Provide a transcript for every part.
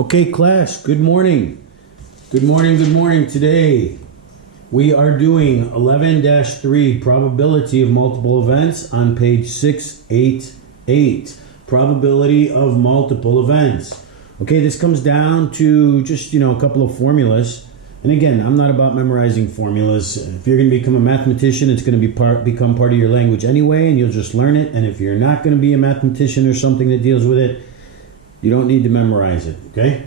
Okay, class, good morning. Good morning, good morning. Today we are doing 11-3, probability of multiple events on page 688. Probability of multiple events. Okay, this comes down to just, a couple of formulas. And again, I'm not about memorizing formulas. If you're going to become a mathematician, it's going to become part of your language anyway, and you'll just learn it. And if you're not going to be a mathematician or something that deals with it, you don't need to memorize it, okay?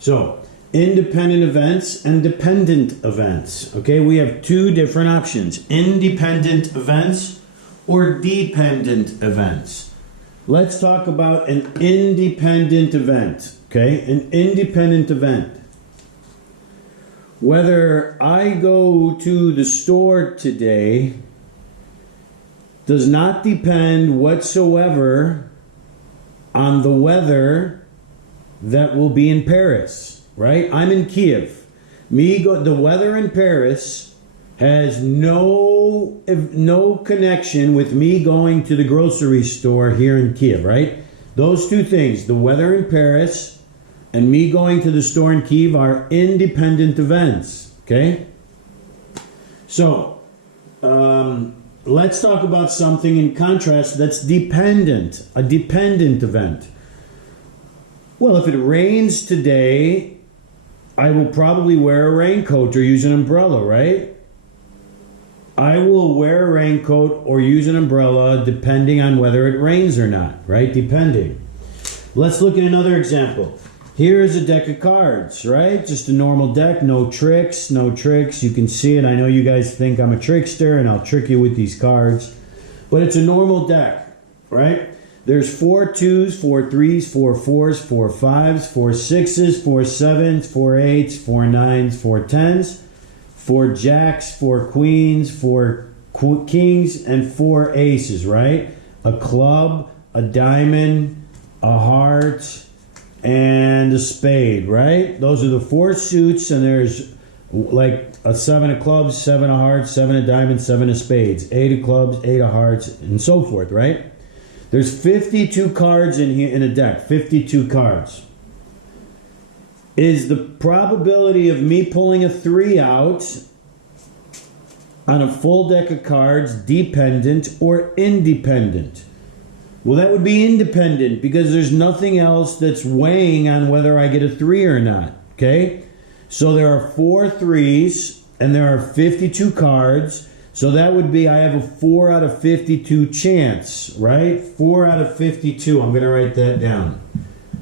So, independent events and dependent events. Okay, we have two different options. Independent events or dependent events. Let's talk about an independent event, okay? An independent event. Whether I go to the store today does not depend whatsoever on the weather that will be in Paris, right? I'm in Kiev. The weather in Paris has no connection with me going to the grocery store here in Kiev, right? Those two things, the weather in Paris and me going to the store in Kiev, are independent events, okay? So, let's talk about something in contrast that's dependent, a dependent event. Well, if it rains today, I will probably wear a raincoat or use an umbrella, right? I will wear a raincoat or use an umbrella depending on whether it rains or not, right? Depending. Let's look at another example. Here is a deck of cards, right? Just a normal deck, no tricks, no tricks. You can see it. I know you guys think I'm a trickster and I'll trick you with these cards. But it's a normal deck, right? There's 4 2s, 4 3s, 4 4s, 4 5s, 4 6s, 4 7s, 4 8s, 4 9s, 4 10s, 4 jacks, 4 queens, 4 kings, and 4 aces, right? A club, a diamond, a heart, and a spade, right? Those are the 4 suits, and there's like a 7 of clubs, 7 of hearts, 7 of diamonds, 7 of spades, 8 of clubs, 8 of hearts, and so forth, right? There's 52 cards in here in a deck, 52 cards. Is the probability of me pulling a 3 out on a full deck of cards dependent or independent? Well, that would be independent because there's nothing else that's weighing on whether I get a 3 or not, okay? So there are 4 3s and there are 52 cards. So that would be I have a 4 out of 52 chance, right? 4 out of 52. I'm going to write that down.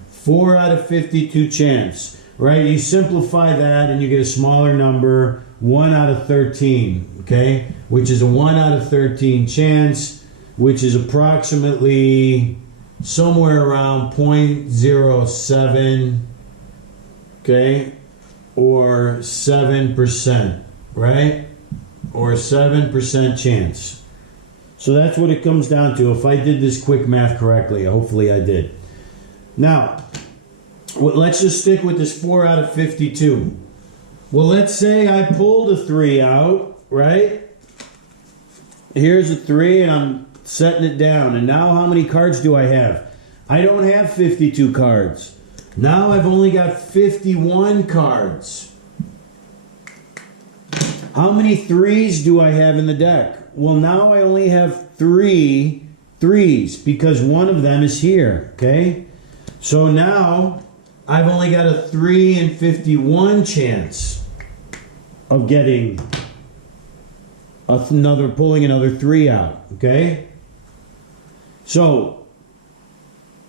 4 out of 52 chance, right? You simplify that and you get a smaller number, 1 out of 13, okay? Which is a 1 out of 13 chance, which is approximately somewhere around 0.07, okay, or 7%, right? Or 7% chance. So that's what it comes down to. If I did this quick math correctly, hopefully I did. Now, let's just stick with this 4 out of 52. Well, let's say I pulled a 3 out, right? Here's a 3 and I'm setting it down. And now how many cards do I have? I don't have 52 cards. Now I've only got 51 cards. How many 3s do I have in the deck? Well, now I only have 3 3s because one of them is here, okay? So now I've only got a 3 in 51 chance of getting pulling another 3 out, okay? So,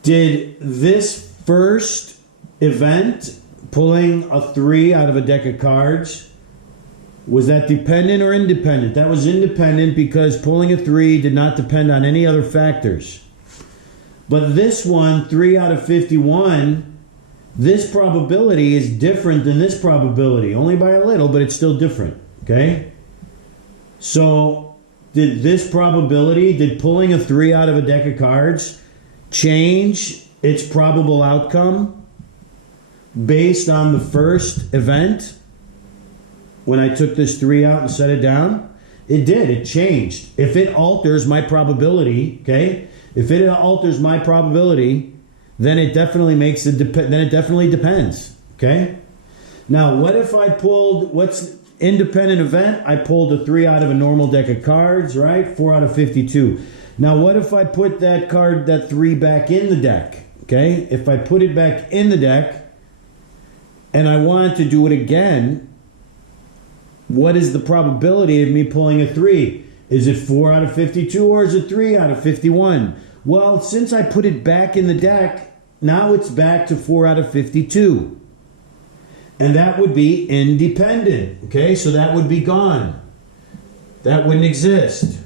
did this first event, pulling a 3 out of a deck of cards, was that dependent or independent? That was independent because pulling a 3 did not depend on any other factors. But this one, 3 out of 51, this probability is different than this probability. Only by a little, but it's still different. Okay? So, did pulling a 3 out of a deck of cards change its probable outcome based on the first event? When I took this 3 out and set it down, it did. It changed. If it alters my probability, okay? If it alters my probability, then it definitely makes a then it definitely depends. Okay. Now, what if I pulled what's independent event? I pulled a 3 out of a normal deck of cards, right? 4 out of 52. Now, what if I put that card, that 3, back in the deck? Okay. If I put it back in the deck and I want to do it again, what is the probability of me pulling a 3? Is it 4 out of 52 or is it 3 out of 51? Well, since I put it back in the deck, now it's back to 4 out of 52. And that would be independent. Okay, so that would be gone. That wouldn't exist.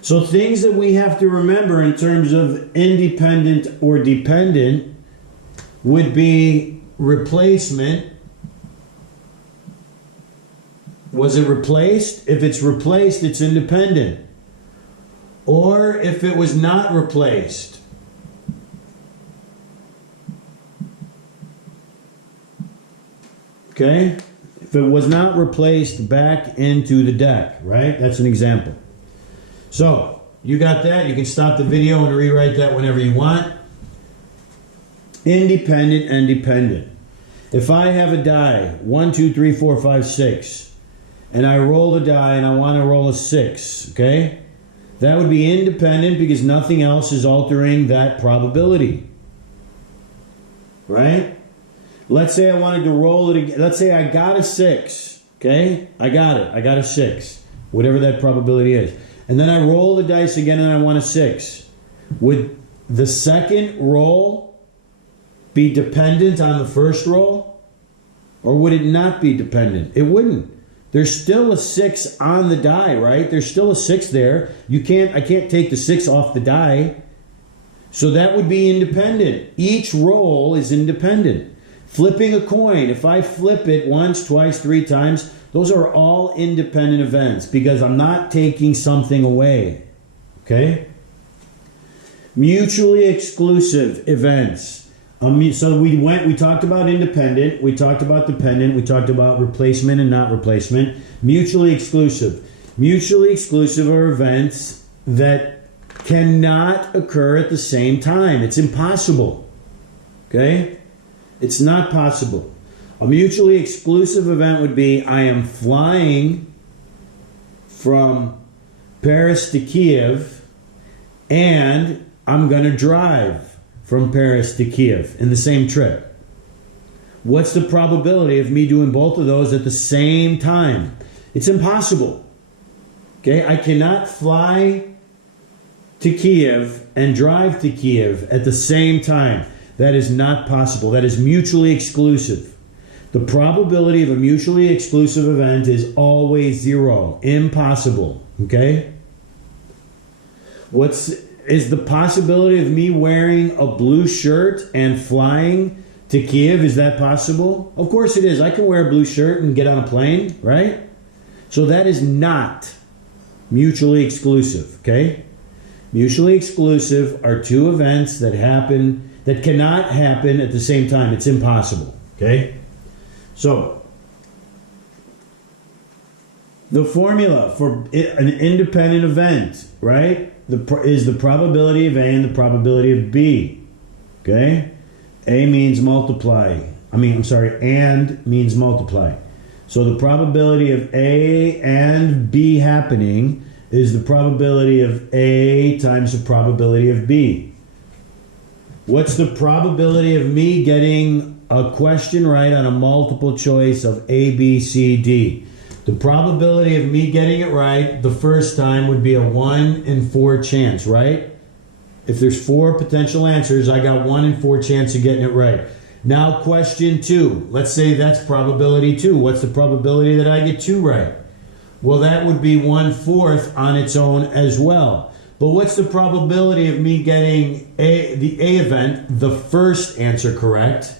So things that we have to remember in terms of independent or dependent would be replacement. Was it replaced? If it's replaced, it's independent. Or if it was not replaced. Okay? If it was not replaced back into the deck, right? That's an example. So, you got that. You can stop the video and rewrite that whenever you want. Independent and dependent. If I have a die, 1, 2, 3, 4, 5, 6, and I roll the die and I want to roll a 6, okay? That would be independent because nothing else is altering that probability. Right? Let's say I wanted to roll it again. Let's say I got a 6, okay? I got it. I got a 6, whatever that probability is. And then I roll the dice again and I want a 6. Would the second roll be dependent on the first roll? Or would it not be dependent? It wouldn't. There's still a 6 on the die, right? There's still a 6 there. I can't take the 6 off the die. So that would be independent. Each roll is independent. Flipping a coin, if I flip it once, twice, 3 times, those are all independent events because I'm not taking something away. Okay? Mutually exclusive events. So we talked about independent, we talked about dependent, we talked about replacement and not replacement. Mutually exclusive. Mutually exclusive are events that cannot occur at the same time. It's impossible. Okay? It's not possible. A mutually exclusive event would be I am flying from Paris to Kiev and I'm going to drive from Paris to Kiev in the same trip. What's the probability of me doing both of those at the same time? It's impossible. Okay, I cannot fly to Kiev and drive to Kiev at the same time. That is not possible. That is mutually exclusive. The probability of a mutually exclusive event is always 0. Impossible. Okay? Is the possibility of me wearing a blue shirt and flying to Kiev, is that possible? Of course it is. I can wear a blue shirt and get on a plane, right? So that is not mutually exclusive, okay? Mutually exclusive are 2 events that cannot happen at the same time. It's impossible, okay? So, the formula for an independent event, right? Is the probability of A and the probability of B. Okay? A means multiply. And means multiply. So the probability of A and B happening is the probability of A times the probability of B. What's the probability of me getting a question right on a multiple choice of A, B, C, D? The probability of me getting it right the first time would be a 1 in 4 chance, right? If there's 4 potential answers, I got 1 in 4 chance of getting it right. Now question 2. Let's say that's probability 2. What's the probability that I get 2 right? Well, that would be 1/4 on its own as well. But what's the probability of me getting the A event, the first answer correct,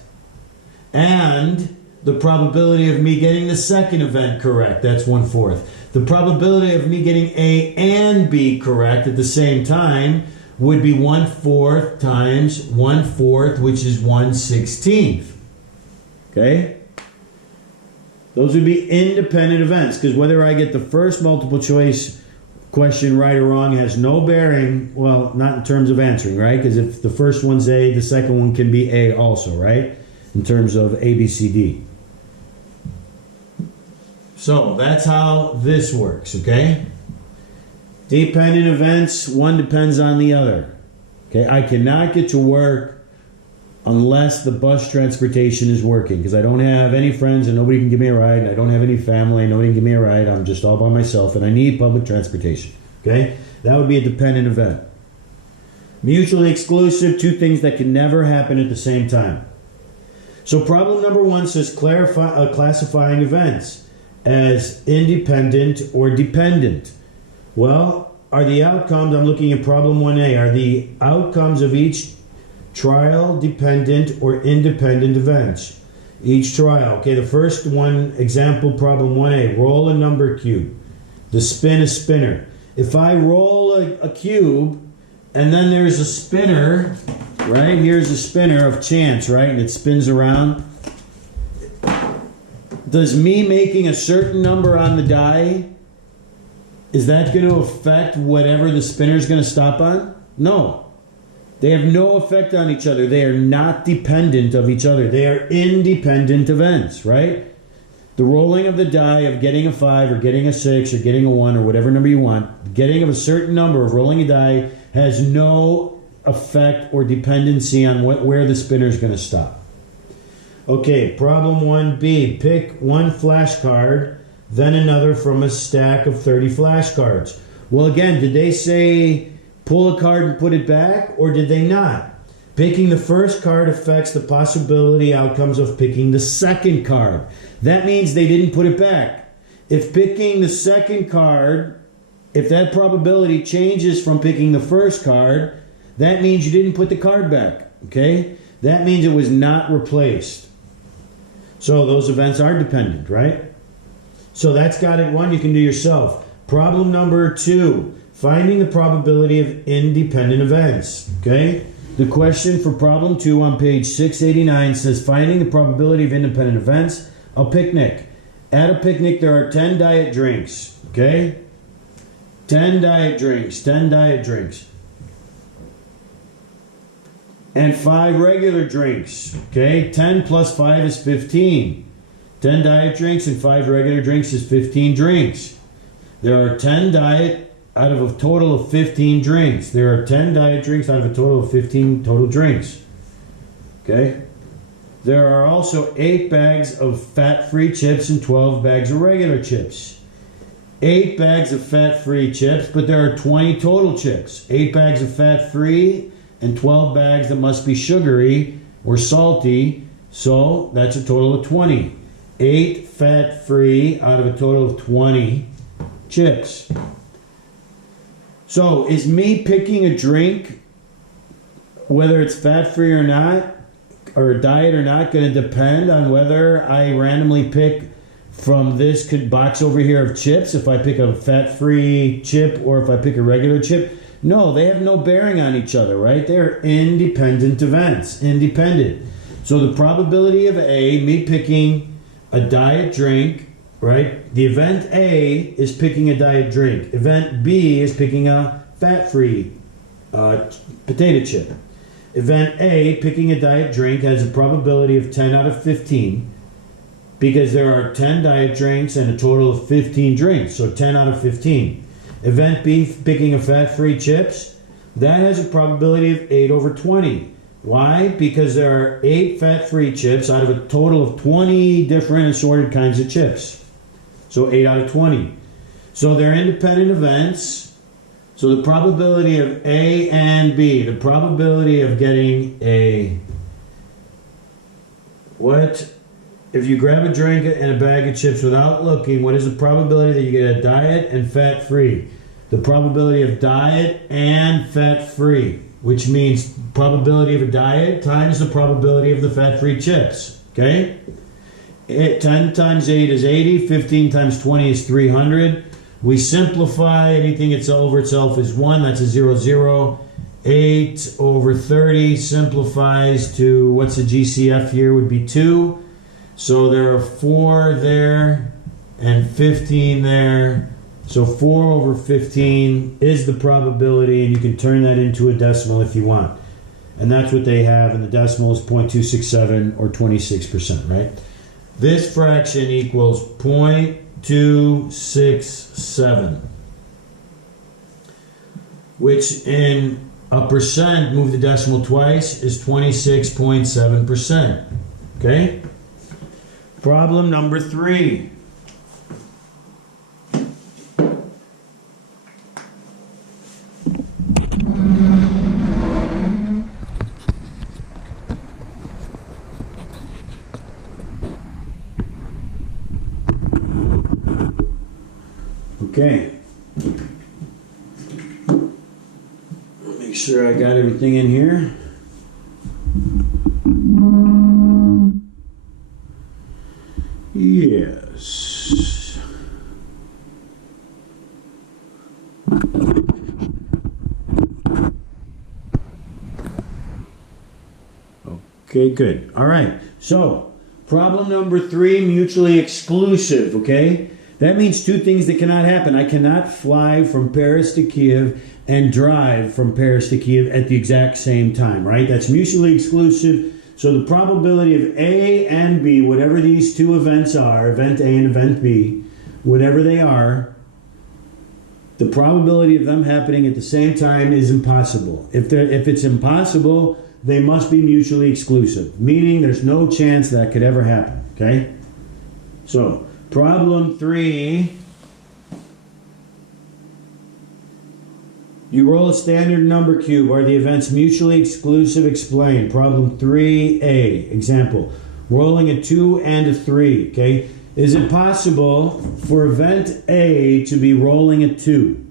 and the probability of me getting the second event correct? That's 1/4. The probability of me getting A and B correct at the same time would be 1/4 times 1/4, which is 1/16. Okay? Those would be independent events, because whether I get the first multiple choice question right or wrong has no bearing, well, not in terms of answering, right? Because if the first one's A, the second one can be A also, right? In terms of A, B, C, D. So that's how this works, okay? Dependent events, one depends on the other. Okay, I cannot get to work unless the bus transportation is working, because I don't have any friends and nobody can give me a ride, and I don't have any family and nobody can give me a ride. I'm just all by myself and I need public transportation. Okay, that would be a dependent event. Mutually exclusive, two things that can never happen at the same time. So problem number one says classifying events as independent or dependent. Well, are the outcomes, I'm looking at problem 1A, are the outcomes of each trial dependent or independent events? Each trial. Okay, the first one, example problem 1A, roll a number cube. The spin a spinner. If I roll a cube and then there's a spinner, right? Here's a spinner of chance, right? And it spins around. Does me making a certain number on the die, is that going to affect whatever the spinner is going to stop on? No. They have no effect on each other. They are not dependent of each other. They are independent events, right? The rolling of the die of getting a 5 or getting a 6 or getting a 1 or whatever number you want, getting of a certain number of rolling a die has no effect or dependency on where the spinner is going to stop. Okay, problem 1B. Pick one flashcard, then another from a stack of 30 flashcards. Well, again, did they say pull a card and put it back, or did they not? Picking the first card affects the possibility outcomes of picking the second card. That means they didn't put it back. If picking the second card, if that probability changes from picking the first card, that means you didn't put the card back, okay? That means it was not replaced. So those events are dependent, right? So that's got it one you can do yourself. Problem number 2. Finding the probability of independent events. Okay? The question for problem 2 on page 689 says finding the probability of independent events. A picnic. At a picnic there are 10 diet drinks. Okay? 10 diet drinks. 10 diet drinks. And 5 regular drinks. Okay? 10 plus 5 is 15. 10 diet drinks and 5 regular drinks is 15 drinks. There are 10 diet out of a total of 15 drinks. There are 10 diet drinks out of a total of 15 total drinks. Okay? There are also 8 bags of fat-free chips and 12 bags of regular chips. 8 bags of fat-free chips, but there are 20 total chips. 8 bags of fat-free and 12 bags that must be sugary or salty. So that's a total of 20. 8 fat-free out of a total of 20 chips. So is me picking a drink, whether it's fat-free or not, or diet or not, going to depend on whether I randomly pick from this box over here of chips, if I pick a fat-free chip or if I pick a regular chip? No, they have no bearing on each other, right? They're independent events, independent. So the probability of A, me picking a diet drink, right? The event A is picking a diet drink. Event B is picking a fat-free potato chip. Event A, picking a diet drink, has a probability of 10 out of 15 because there are 10 diet drinks and a total of 15 drinks, so 10 out of 15. Event B, picking a fat-free chips, that has a probability of 8 over 20. Why? Because there are 8 fat-free chips out of a total of 20 different assorted kinds of chips. So 8 out of 20. So they're independent events. So the probability of A and B, the probability of getting a, if you grab a drink and a bag of chips without looking, what is the probability that you get a diet and fat-free? The probability of diet and fat-free, which means probability of a diet times the probability of the fat-free chips. Okay? 10 times 8 is 80. 15 times 20 is 300. We simplify. Anything that's over itself is 1. That's a 0, 0. 8 over 30 simplifies to, what's the GCF here? Would be 2. So there are 4 there and 15 there So 4 over 15 is the probability, and you can turn that into a decimal if you want. And that's what they have, and the decimal is 0.267 or 26%, right? This fraction equals 0.267, which in a percent, move the decimal twice, is 26.7%. Okay? Problem number 3. Okay. Make sure I got everything in here. Yes. Okay, good. All right. So, problem number 3, mutually exclusive, okay? That means two things that cannot happen. I cannot fly from Paris to Kiev and drive from Paris to Kiev at the exact same time, right? That's mutually exclusive. So the probability of A and B, whatever these two events are, event A and event B, whatever they are, the probability of them happening at the same time is impossible. If it's impossible, they must be mutually exclusive, meaning there's no chance that could ever happen, okay? So, problem 3, you roll a standard number cube. Are the events mutually exclusive? Explain. Problem 3A, example. Rolling a 2 and a 3, okay? Is it possible for event A to be rolling a 2?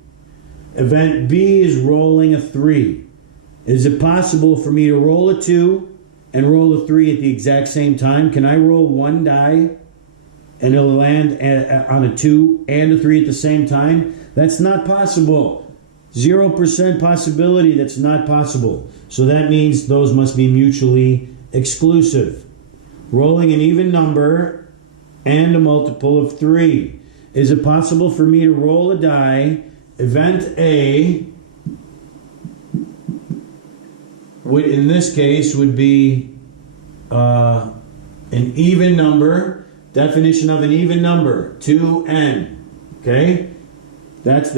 Event B is rolling a 3. Is it possible for me to roll a 2 and roll a 3 at the exact same time? Can I roll one die and it'll land on a 2 and a 3 at the same time? That's not possible. 0% possibility that's not possible. So that means those must be mutually exclusive. Rolling an even number and a multiple of 3. Is it possible for me to roll a die? Event A would, in this case, would be an even number. Definition of an even number, 2n. Okay? That's the